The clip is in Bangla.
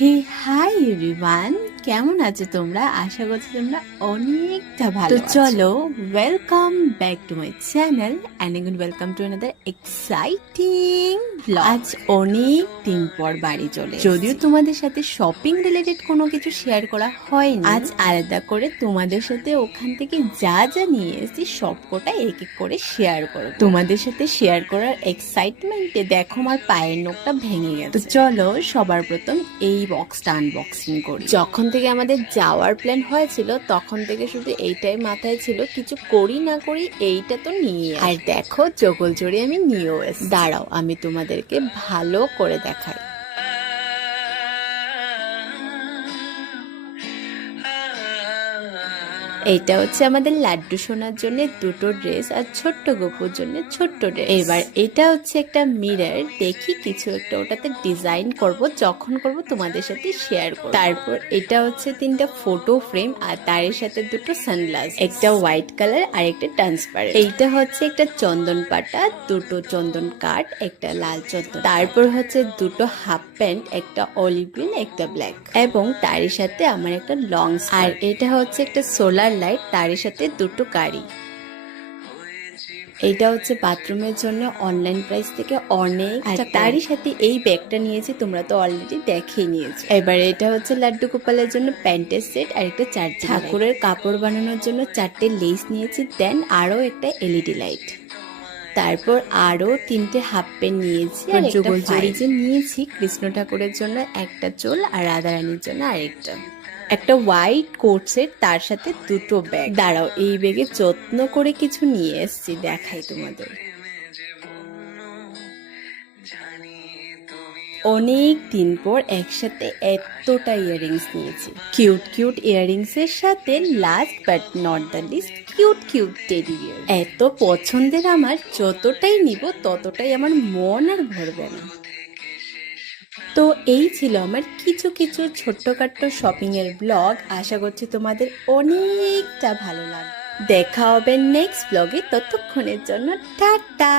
হে হাই এভরিওয়ান, কেমন আছো তোমরা? আশা করছি তোমরা অনেকটা ভালো আছো। চলো, welcome back to my channel and again welcome to another exciting blog. আজ অনেক দিন পর বাড়ি চলে যদিও তোমাদের সাথে শপিং রিলেটেড কোনো কিছু শেয়ার করা হয়নি, আজ আলাদা করে তোমাদের সাথে ওখান থেকে যা যা নিয়ে এসেছি সবকটা এক এক করে শেয়ার করো। তোমাদের সাথে শেয়ার করার এক্সাইটমেন্টে দেখো আমার পায়ের নখটা ভেঙে গেছে। তো চলো সবার প্রথম এই বক্সটা আনবক্সিং করি। যখন থেকে আমাদের যাওয়ার প্ল্যান হয়েছিল তখন থেকে শুধু এইটাই মাথায় ছিল, কিছু করি না করি এইটা তো নিয়ে। আর দেখো জগল জড়ি আমি নিয়েও এসেছি। দাঁড়াও আমি তোমাদেরকে ভালো করে দেখাই। এইটা হচ্ছে আমাদের লাড্ডু সোনার জন্য দুটো ড্রেস আর ছোট্ট গপুর জন্য ছোট্ট ড্রেস। এবার এটা হচ্ছে একটা মিরর, দেখি কিছু একটা ওটাতে ডিজাইন করব, যখন করব তোমাদের সাথে শেয়ার করব। তারপর এটা হচ্ছে তিনটা ফটো ফ্রেম আর তার সাথে দুটো সানগ্লাস, একটা হোয়াইট কালার আর একটা ট্রান্সপারেন্ট। এইটা হচ্ছে একটা চন্দন পাতা, দুটো চন্দন কাঠ, একটা লাল চন্দন। তারপর হচ্ছে দুটো হাফ প্যান্ট, একটা অলিভ গ্রিন একটা ব্ল্যাক, এবং তার সাথে আমার একটা লং। আর এটা হচ্ছে একটা সোলার লাইট, তার সাথে দুটো গাড়ি। এইটা হচ্ছে বাথরুমের জন্য অনলাইন প্রাইস থেকে অনেক। আর তারই সাথে এই ব্যাগটা নিয়েছি, তোমরা তো অলরেডি দেখেই নিয়েছো। এবার এটা হচ্ছে লাড্ডু গোপালের জন্য প্যান্টের সেট আর একটা চার্জার। ঠাকুরের কাপড় বানানোর জন্য 4টে লেস নিয়েছি, দেন আরো একটা এলইডি লাইট। তারপর আরো 3টে হাফ প্যান্ট নিয়েছি আর যুগল জড়ি যে নিয়েছি কৃষ্ণ ঠাকুরের জন্য একটা চোল আর রাধারানীর জন্য আরেকটা। একটা হোয়াইট কোট সেট, তার সাথে দুটো ব্যাগ। দাঁড়াও এই ব্যাগে যত্ন করে কিছু নিয়ে এসেছি, দেখাই তোমাদের। অনেক দিন পর একসাথে এতটা ইয়াররিংস নিয়েছি। কিউট কিউট ইয়াররিংস এর সাথে last but not the least cute cute teddy bear. এত পছন্দের আমার, যতটাই নিব ততটাই আমার মন আর ভরবে না। তো এই ছিল আমার কিছু কিছু ছোট্টখাট্ট শপিং এর ব্লগ। আশা করছি তোমাদের অনেকটা ভালো লাগবে। দেখা হবে নেক্সট ব্লগে, ততক্ষণের জন্য টাটা।